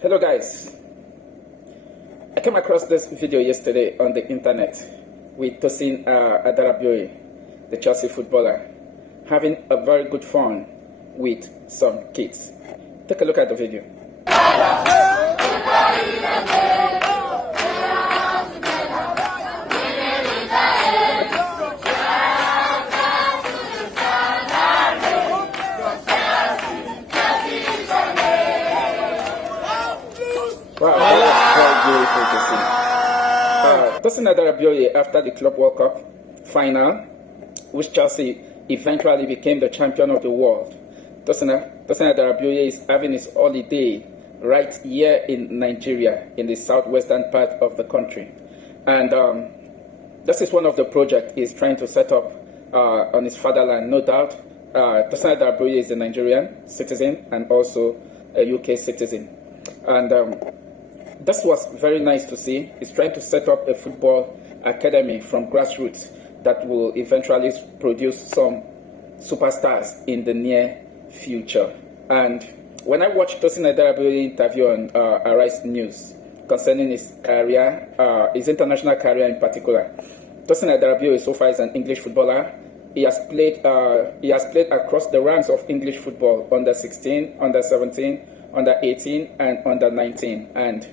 Hello guys, I came across this video yesterday on the internet with Tosin Adarabioye, the Chelsea footballer, having a very good fun with some kids. Take a look at the video. Wow, that was very beautiful to see. Tosin Adarabioye, after the Club World Cup final, which Chelsea eventually became the champion of the world, Tosin Adarabioye is having his holiday right here in Nigeria, in the southwestern part of the country. And this is one of the projects he's trying to set up on his fatherland, no doubt. Tosin Adarabioye is a Nigerian citizen and also a UK citizen. And this was very nice to see. He's trying to set up a football academy from grassroots that will eventually produce some superstars in the near future. And when I watched Tosin Adarabioye interview on Arise News concerning his career, his international career in particular, Tosin Adarabioye so far is an English footballer. He has played across the ranks of English football, under 16, under 17, under 18, and under 19. And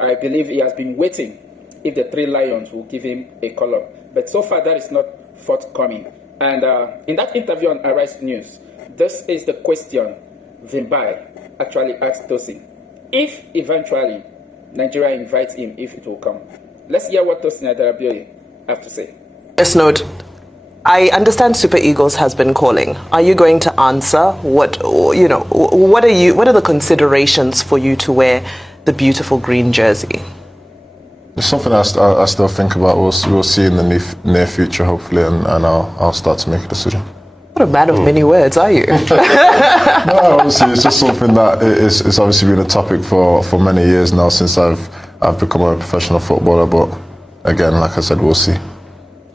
I believe he has been waiting if the Three Lions will give him a call-up. But so far that is not forthcoming. And in that interview on Arise News, this is the question Vimbai actually asked Tosin. If eventually Nigeria invites him, if it will come. Let's hear what Tosin Adarabioye have to say. Yes, note. I understand Super Eagles has been calling. Are you going to answer? What are the considerations for you to wear the beautiful green jersey? It's something I still think about. We'll see in the near future, hopefully, and I'll start to make a decision. What a man of many words, are you? No, obviously, it's just something that it's obviously been a topic for many years now since I've become a professional footballer. But again, like I said, we'll see.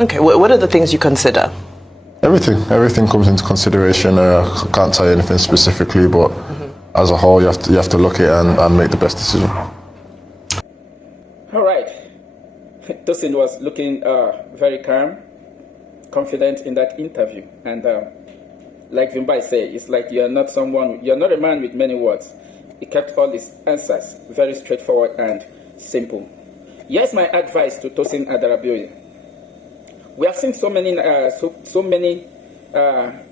Okay, what are the things you consider? Everything comes into consideration. I can't tell you anything specifically, but as a whole, you have to look at it and make the best decision. All right. Tosin was looking very calm, confident in that interview. And like Vimbai said, it's like you're not a man with many words. He kept all his answers very straightforward and simple. Here's my advice to Tosin Adarabioye. We have seen so many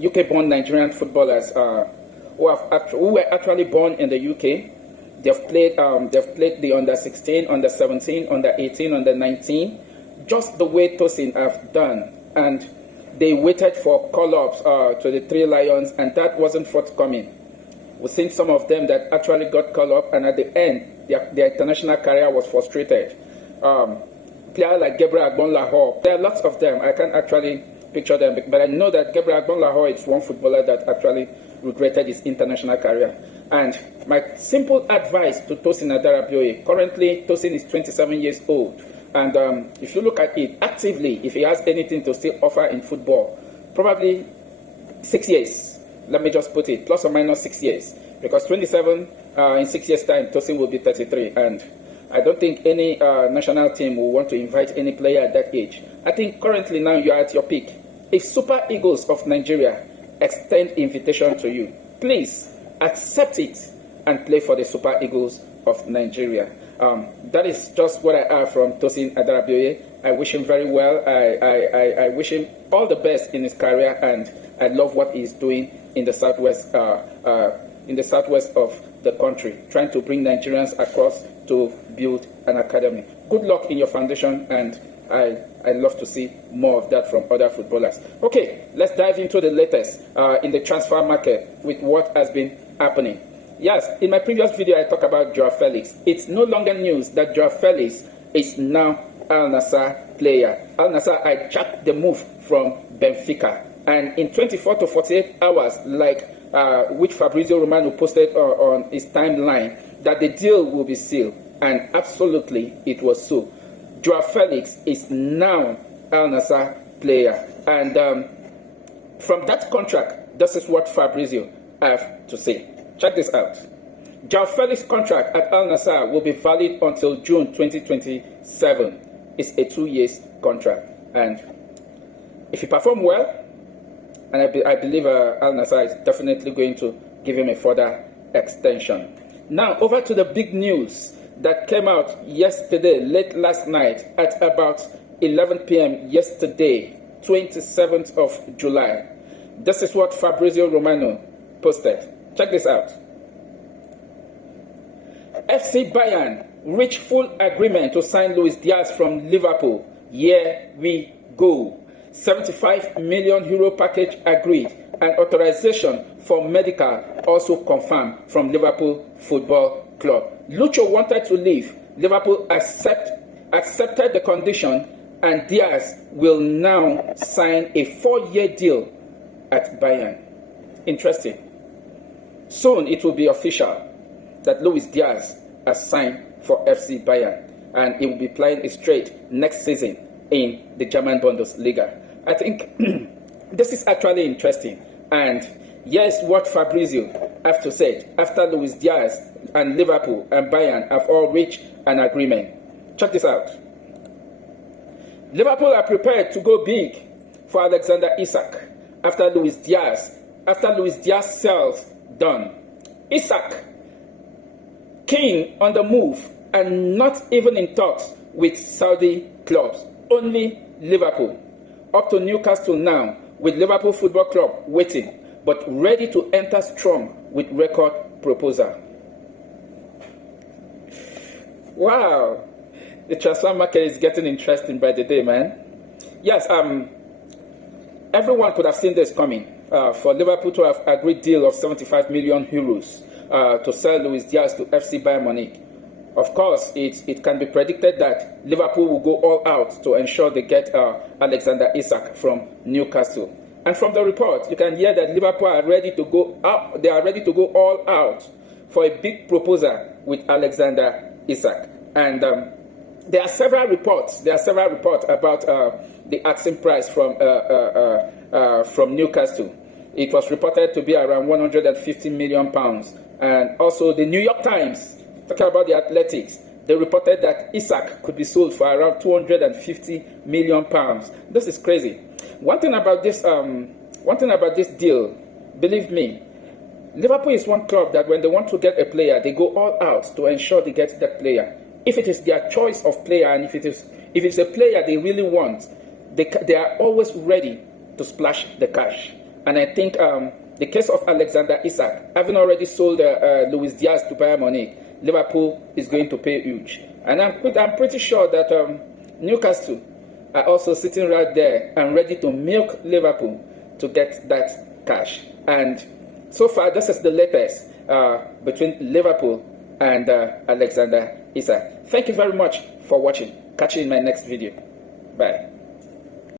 UK-born Nigerian footballers who were actually born in the UK. They've played the under 16, under 17, under 18, under 19, just the way Tosin have done. And they waited for call-ups to the Three Lions, and that wasn't forthcoming. We've seen some of them that actually got call-up, and at the end, their international career was frustrated. Players like Gabriel Agbonlahor, there are lots of them. I can't actually picture them, but I know that Gabriel Agbonlahor is one footballer that actually regretted his international career. And my simple advice to Tosin Adarabioye, currently Tosin is 27 years old. And if you look at it actively, if he has anything to still offer in football, probably 6 years. Let me just put it, plus or minus 6 years. Because 27, in 6 years' time, Tosin will be 33. And I don't think any national team will want to invite any player at that age. I think currently now you are at your peak. If Super Eagles of Nigeria extend invitation to you, please accept it and play for the Super Eagles of Nigeria. That is just what I have from Tosin Adarabioye. I wish him very well. I wish him all the best in his career, and I love what he's doing in the southwest of the country, trying to bring Nigerians across to build an academy. Good luck in your foundation, and I love to see more of that from other footballers. Okay, let's dive into the latest in the transfer market with what has been happening. Yes, in my previous video, I talked about Joao Felix. It's no longer news that Joao Felix is now Al Nassr player. Al Nassr, I checked the move from Benfica, and in 24 to 48 hours, like which Fabrizio Romano posted on his timeline, that the deal will be sealed, and absolutely it was so. Joao Felix is now Al Nassr player, and from that contract, this is what Fabrizio have to say. Check this out. João Felix's contract at Al Nassr will be valid until June 2027. It's a 2-year contract, and if he performs well, and I believe Al Nassr is definitely going to give him a further extension. Now, over to the big news that came out yesterday, late last night, at about 11 p.m. yesterday, 27th of July. This is what Fabrizio Romano posted. Check this out. FC Bayern reached full agreement to sign Luis Diaz from Liverpool. Here we go. 75 million euro package agreed, and authorization for medical also confirmed from Liverpool Football Club. Lucho wanted to leave. Liverpool accepted the condition, and Diaz will now sign a 4-year deal at Bayern. Interesting. Soon it will be official that Luis Diaz has signed for FC Bayern, and he will be playing straight next season in the German Bundesliga. I think this is actually interesting, and yes, what Fabrizio have to say after Luis Diaz and Liverpool and Bayern have all reached an agreement. Check this out. Liverpool are prepared to go big for Alexander Isak after Luis Diaz sales done. Isak, keen on the move and not even in talks with Saudi clubs, only Liverpool. Up to Newcastle now, with Liverpool Football Club waiting, but ready to enter strong with record proposal. Wow, the transfer market is getting interesting by the day, man. Yes, everyone could have seen this coming. For Liverpool to have agreed deal of 75 million euros to sell Luis Diaz to FC Bayern Munich. Of course, it can be predicted that Liverpool will go all out to ensure they get Alexander Isak from Newcastle. And from the report, you can hear that Liverpool are ready to go out. They are ready to go all out for a big proposal with Alexander Isak. And there are several reports. About the asking price from Newcastle. It was reported to be around 150 million pounds. And also the New York Times, talking about the Athletics, they reported that Isak could be sold for around 250 million pounds. This is crazy. One thing about this deal, believe me, Liverpool is one club that when they want to get a player, they go all out to ensure they get that player. If it is their choice of player, and if it's a player they really want, they are always ready to splash the cash. And I think the case of Alexander Isak, having already sold Luis Diaz to Bayern Munich, Liverpool is going to pay huge. And I'm pretty sure that Newcastle are also sitting right there and ready to milk Liverpool to get that cash. And so far, this is the latest between Liverpool and Alexander Isak. Thank you very much for watching. Catch you in my next video. Bye.